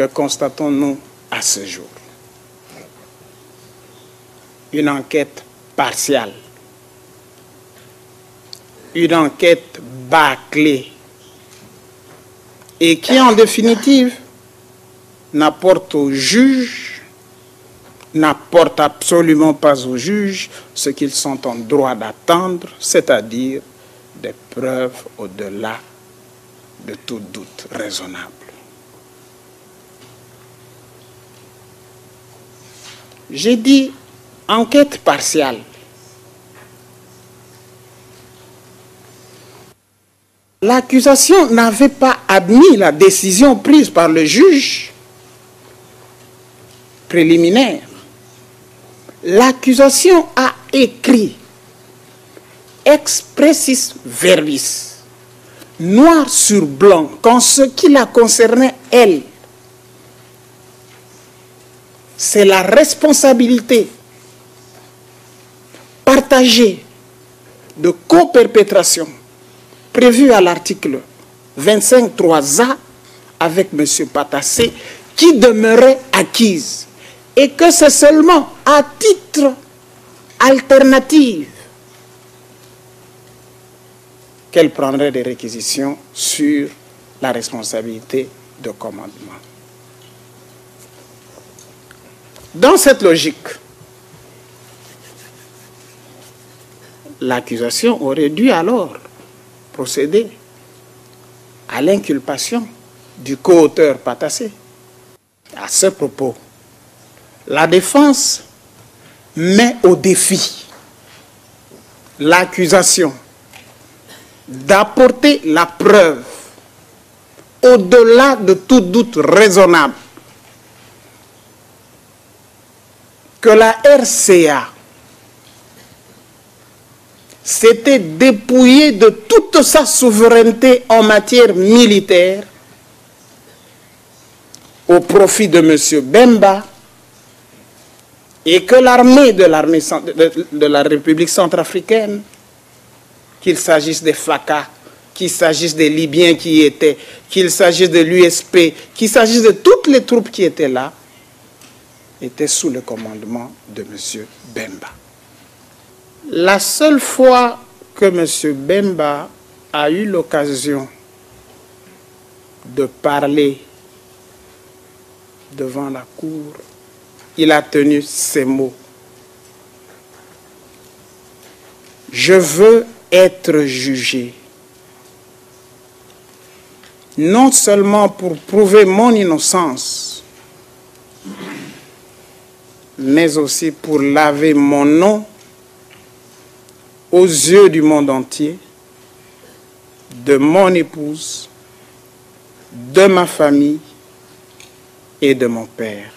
que constatons-nous à ce jour? Une enquête partiale, une enquête bâclée et qui, en définitive, n'apporte absolument pas aux juges ce qu'ils sont en droit d'attendre, c'est-à-dire des preuves au-delà de tout doute raisonnable. J'ai dit enquête partiale. L'accusation n'avait pas admis la décision prise par le juge préliminaire. L'accusation a écrit expressis verbis, noir sur blanc, qu'en ce qui la concernait, elle, c'est la responsabilité partagée de coperpétration prévue à l'article 25.3a avec M. Patassé qui demeurait acquise et que c'est seulement à titre alternatif qu'elle prendrait des réquisitions sur la responsabilité de commandement. Dans cette logique, l'accusation aurait dû alors procéder à l'inculpation du coauteur Patassé. À ce propos, la défense met au défi l'accusation d'apporter la preuve au-delà de tout doute raisonnable que la RCA s'était dépouillée de toute sa souveraineté en matière militaire au profit de M. Bemba et que l'armée de la République centrafricaine, qu'il s'agisse des FACA, qu'il s'agisse des Libyens qui y étaient, qu'il s'agisse de l'USP, qu'il s'agisse de toutes les troupes qui étaient là, était sous le commandement de M. Bemba. La seule fois que M. Bemba a eu l'occasion de parler devant la cour, il a tenu ces mots. Je veux être jugé, non seulement pour prouver mon innocence, mais aussi pour laver mon nom aux yeux du monde entier, de mon épouse, de ma famille et de mon père.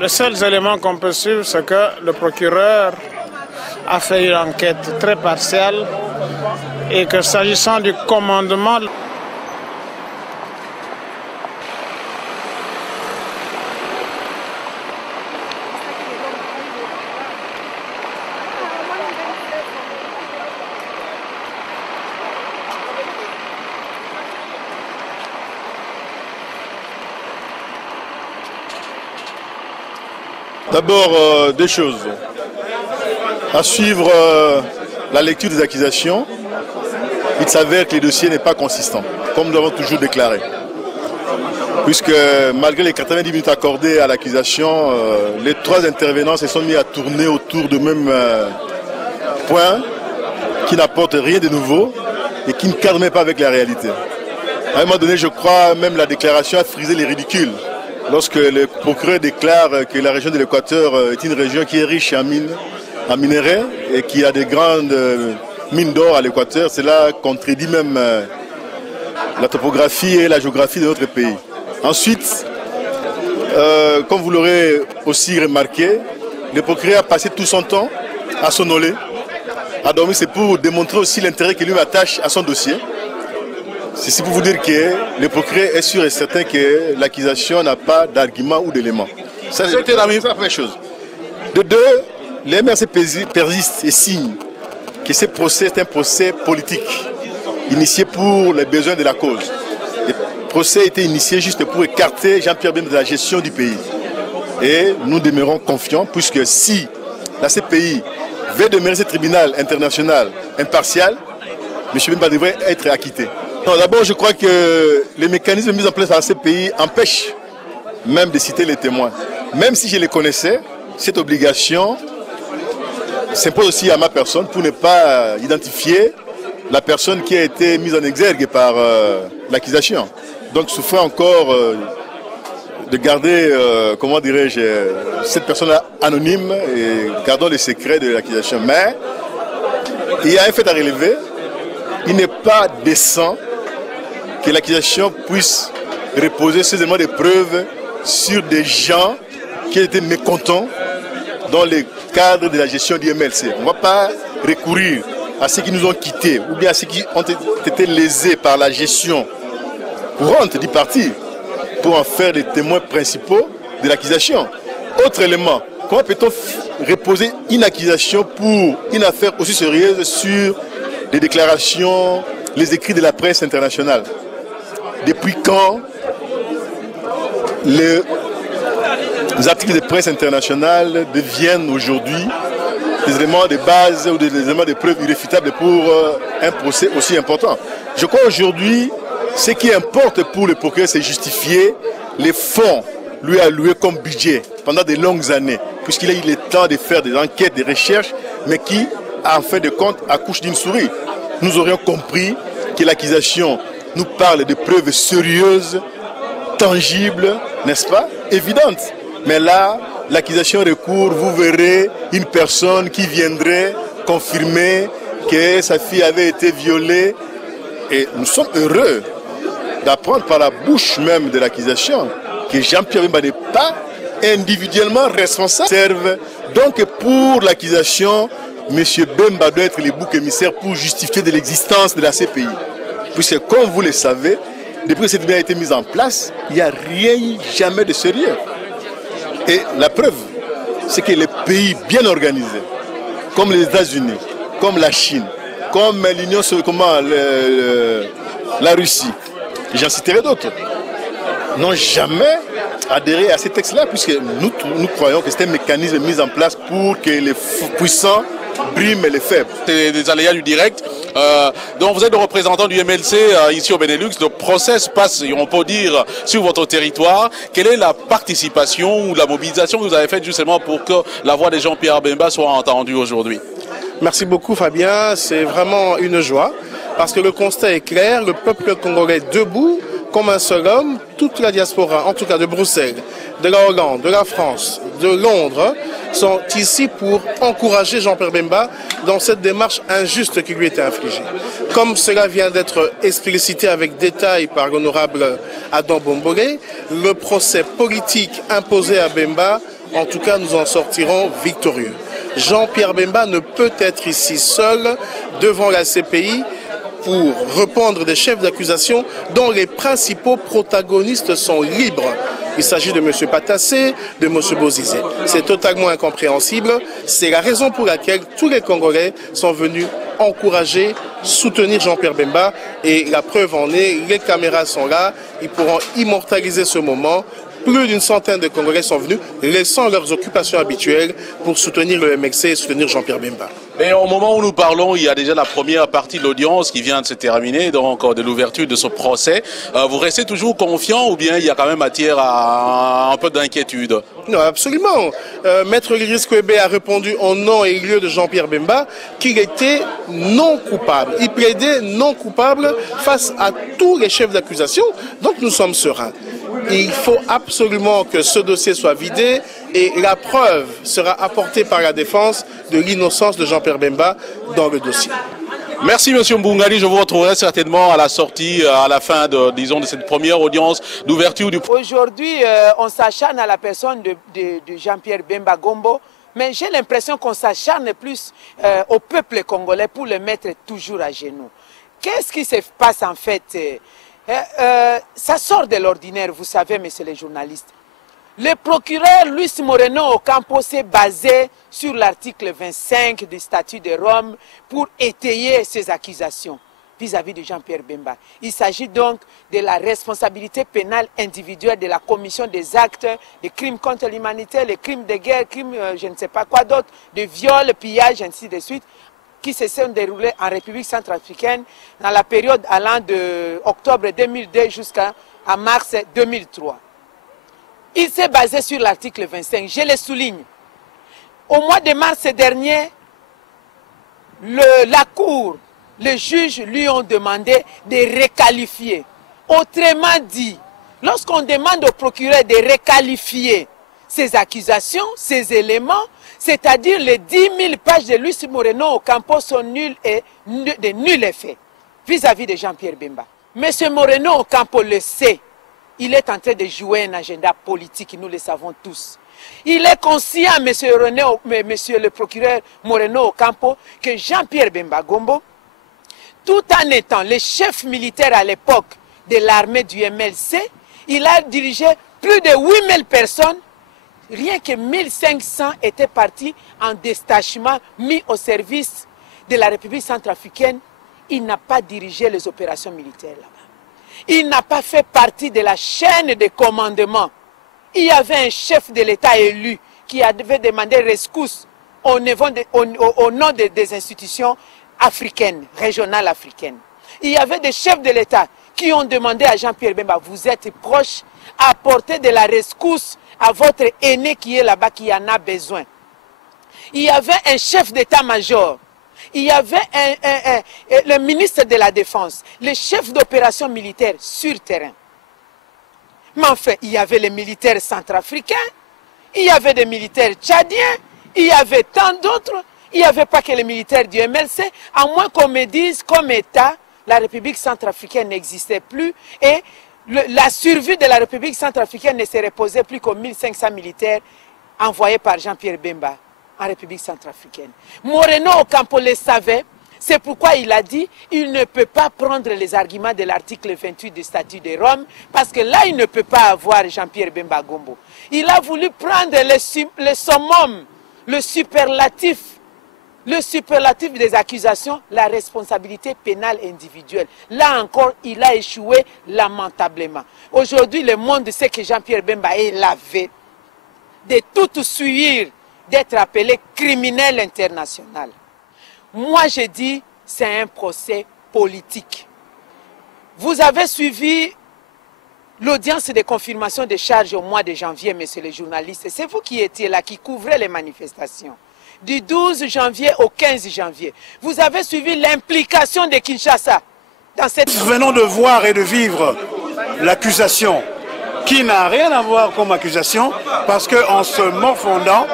Les seuls éléments qu'on peut suivre, c'est que le procureur a fait une enquête très partielle et que s'agissant du commandement, d'abord, deux choses. À suivre la lecture des accusations, il s'avère que le dossier n'est pas consistant, comme nous l'avons toujours déclaré. Puisque malgré les 90 minutes accordées à l'accusation, les trois intervenants se sont mis à tourner autour du même point qui n'apporte rien de nouveau et qui ne cadre même pas avec la réalité. À un moment donné, je crois même la déclaration a frisé les ridicules. Lorsque le procureur déclare que la région de l'Équateur est une région qui est riche en mines, en minerais et qui a des grandes mines d'or à l'Équateur, cela contredit même la topographie et la géographie de notre pays. Ensuite, comme vous l'aurez aussi remarqué, le procureur a passé tout son temps à sonnoler, à dormir. C'est pour démontrer aussi l'intérêt qu'il lui attache à son dossier. C'est pour vous dire que le procureur est sûr et certain que l'accusation n'a pas d'argument ou d'élément. Ça, c'était la première chose. De deux, les MRC persistent et signent que ce procès est un procès politique, initié pour les besoins de la cause. Et procès a été initié juste pour écarter Jean-Pierre Bemba de la gestion du pays. Et nous demeurons confiants, puisque si la CPI veut demeurer ce tribunal international impartial, M. Bemba devrait être acquitté. D'abord, je crois que les mécanismes mis en place par la CPI empêchent même de citer les témoins. Même si je les connaissais, cette obligation s'impose aussi à ma personne pour ne pas identifier la personne qui a été mise en exergue par l'accusation. Donc, souffrant encore de garder, comment dirais-je, cette personne anonyme et gardant les secrets de l'accusation. Mais il y a un fait à relever, il n'est pas décent que l'accusation puisse reposer ces éléments de preuve sur des gens qui étaient mécontents dans le cadre de la gestion du MLC. On ne va pas recourir à ceux qui nous ont quittés ou bien à ceux qui ont été lésés par la gestion courante du parti pour en faire des témoins principaux de l'accusation. Autre élément, comment peut-on reposer une accusation pour une affaire aussi sérieuse sur des déclarations, les écrits de la presse internationale? Depuis quand les articles de presse internationale deviennent aujourd'hui des éléments de base ou des éléments de preuve irréfutables pour un procès aussi important? Je crois aujourd'hui, ce qui importe pour le procureur, c'est justifier les fonds lui alloués comme budget pendant de longues années, puisqu'il a eu le temps de faire des enquêtes, des recherches, mais qui, en fin de compte, accouche d'une souris. Nous aurions compris que l'accusation nous parle de preuves sérieuses, tangibles, n'est-ce pas, évidentes. Mais là, l'accusation recourt, vous verrez une personne qui viendrait confirmer que sa fille avait été violée. Et nous sommes heureux d'apprendre par la bouche même de l'accusation que Jean-Pierre Bemba n'est pas individuellement responsable. Serve donc pour l'accusation, M. Bemba doit être le bouc émissaire pour justifier de l'existence de la CPI. Puisque comme vous le savez, depuis que cette tribunal a été mise en place, il n'y a rien, jamais de sérieux. Et la preuve, c'est que les pays bien organisés, comme les États-Unis, comme la Chine, comme l'Union soviétique, la Russie, j'en citerai d'autres, n'ont jamais adhéré à ces textes-là, puisque nous croyons que c'est un mécanisme mis en place pour que les puissants briment les faibles. C'est des aléas du direct. Donc vous êtes le représentant du MLC ici au Benelux. Le procès se passe, on peut dire, sur votre territoire. Quelle est la participation ou la mobilisation que vous avez faite justement pour que la voix de Jean-Pierre Bemba soit entendue aujourd'hui? Merci beaucoup Fabien, c'est vraiment une joie parce que le constat est clair, le peuple congolais debout comme un seul homme, toute la diaspora, en tout cas de Bruxelles, de la Hollande, de la France, de Londres, sont ici pour encourager Jean-Pierre Bemba dans cette démarche injuste qui lui était infligée. Comme cela vient d'être explicité avec détail par l'honorable Adam Bombolé, le procès politique imposé à Bemba, en tout cas nous en sortirons victorieux. Jean-Pierre Bemba ne peut être ici seul devant la CPI pour répondre des chefs d'accusation dont les principaux protagonistes sont libres. Il s'agit de M. Patassé, de M. Bozizé. C'est totalement incompréhensible. C'est la raison pour laquelle tous les Congolais sont venus encourager, soutenir Jean-Pierre Bemba. Et la preuve en est, les caméras sont là. Ils pourront immortaliser ce moment. Plus d'une centaine de Congolais sont venus, laissant leurs occupations habituelles pour soutenir le MLC et soutenir Jean-Pierre Bemba. Mais au moment où nous parlons, il y a déjà la première partie de l'audience qui vient de se terminer, donc de l'ouverture de ce procès. Vous restez toujours confiant ou bien il y a quand même matière à un peu d'inquiétude? Non, absolument. Maître Liris Kwebe a répondu au nom et lieu de Jean-Pierre Bemba qu'il était non coupable. Il plaidait non coupable face à tous les chefs d'accusation, donc nous sommes sereins. Il faut absolument que ce dossier soit vidé et la preuve sera apportée par la défense de l'innocence de Jean-Pierre Bemba dans le dossier. Merci M. Mbungali, je vous retrouverai certainement à la sortie, à la fin de, disons, de cette première audience d'ouverture du... Aujourd'hui, on s'acharne à la personne de Jean-Pierre Bemba Gombo, mais j'ai l'impression qu'on s'acharne plus au peuple congolais pour le mettre toujours à genoux. Qu'est-ce qui se passe en fait? Ça sort de l'ordinaire, vous savez, messieurs les journalistes. Le procureur Luis Moreno Ocampo s'est basé sur l'article 25 du statut de Rome pour étayer ces accusations. vis-à-vis de Jean-Pierre Bemba. Il s'agit donc de la responsabilité pénale individuelle de la commission des actes, des crimes contre l'humanité, les crimes de guerre, crimes je ne sais pas quoi d'autre, de viol, pillage, ainsi de suite, qui se sont déroulés en République centrafricaine dans la période allant de octobre 2002 jusqu'à mars 2003. Il s'est basé sur l'article 25, je le souligne. Au mois de mars dernier, la Cour, les juges lui ont demandé de requalifier. Autrement dit, lorsqu'on demande au procureur de requalifier ces accusations, ces éléments, c'est-à-dire les 10 000 pages de Luis Moreno Ocampo sont nulles et de nul effet vis-à-vis de Jean-Pierre Bemba. M. Moreno Ocampo le sait, il est en train de jouer un agenda politique, nous le savons tous. Il est conscient, monsieur le procureur Moreno Ocampo, que Jean-Pierre Bemba Gombo, tout en étant le chef militaire à l'époque de l'armée du MLC, il a dirigé plus de 8000 personnes, rien que 1500 étaient partis en détachement mis au service de la République centrafricaine. Il n'a pas dirigé les opérations militaires là-bas. Il n'a pas fait partie de la chaîne de commandement. Il y avait un chef de l'État élu qui avait demandé rescousse au nom des institutions africaines, régionales africaines. Il y avait des chefs de l'État qui ont demandé à Jean-Pierre Bemba, vous êtes proche, apportez de la rescousse à votre aîné qui est là-bas, qui en a besoin. Il y avait un chef d'état-major, il y avait le ministre de la Défense, le chef d'opération militaire sur terrain. Mais enfin, il y avait les militaires centrafricains, il y avait des militaires tchadiens, il y avait tant d'autres. Il n'y avait pas que les militaires du MLC, à moins qu'on me dise comme État, la République centrafricaine n'existait plus et la survie de la République centrafricaine ne se reposait plus qu'aux 1500 militaires envoyés par Jean-Pierre Bemba en République centrafricaine. Moreno Ocampo le savait, c'est pourquoi il a dit qu'il ne peut pas prendre les arguments de l'article 28 du statut de Rome, parce que là, il ne peut pas avoir Jean-Pierre Bemba Gombo. Il a voulu prendre le summum, le superlatif des accusations, la responsabilité pénale individuelle. Là encore, il a échoué lamentablement. Aujourd'hui, le monde sait que Jean-Pierre Bemba est lavé de tout suivre, d'être appelé criminel international. Moi, je dis, c'est un procès politique. Vous avez suivi l'audience de confirmation des charges au mois de janvier, messieurs les journalistes. C'est vous qui étiez là, qui couvrez les manifestations. Du 12 janvier au 15 janvier. Vous avez suivi l'implication de Kinshasa dans cette... Nous venons de voir et de vivre l'accusation qui n'a rien à voir comme accusation parce qu'en se morfondant,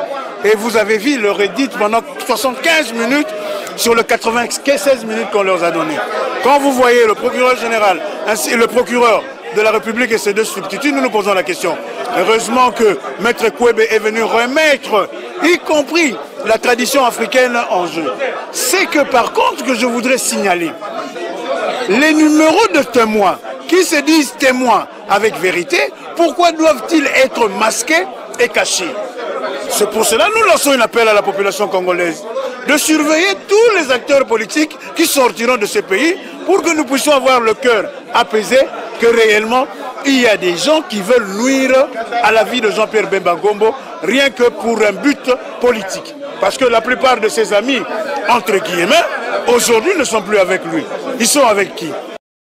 et vous avez vu leur édit pendant 75 minutes sur le 96 minutes qu'on leur a donné. Quand vous voyez le procureur général ainsi le procureur de la République et ses deux substituts, nous nous posons la question. Heureusement que Maître Kouébé est venu remettre, y compris la tradition africaine en jeu. C'est que par contre que je voudrais signaler, les numéros de témoins qui se disent témoins avec vérité, pourquoi doivent-ils être masqués et cachés? C'est pour cela que nous lançons un appel à la population congolaise de surveiller tous les acteurs politiques qui sortiront de ce pays pour que nous puissions avoir le cœur apaisé que réellement il y a des gens qui veulent nuire à la vie de Jean-Pierre Bemba Gombo rien que pour un but politique. Parce que la plupart de ses amis, entre guillemets, aujourd'hui ne sont plus avec lui. Ils sont avec qui?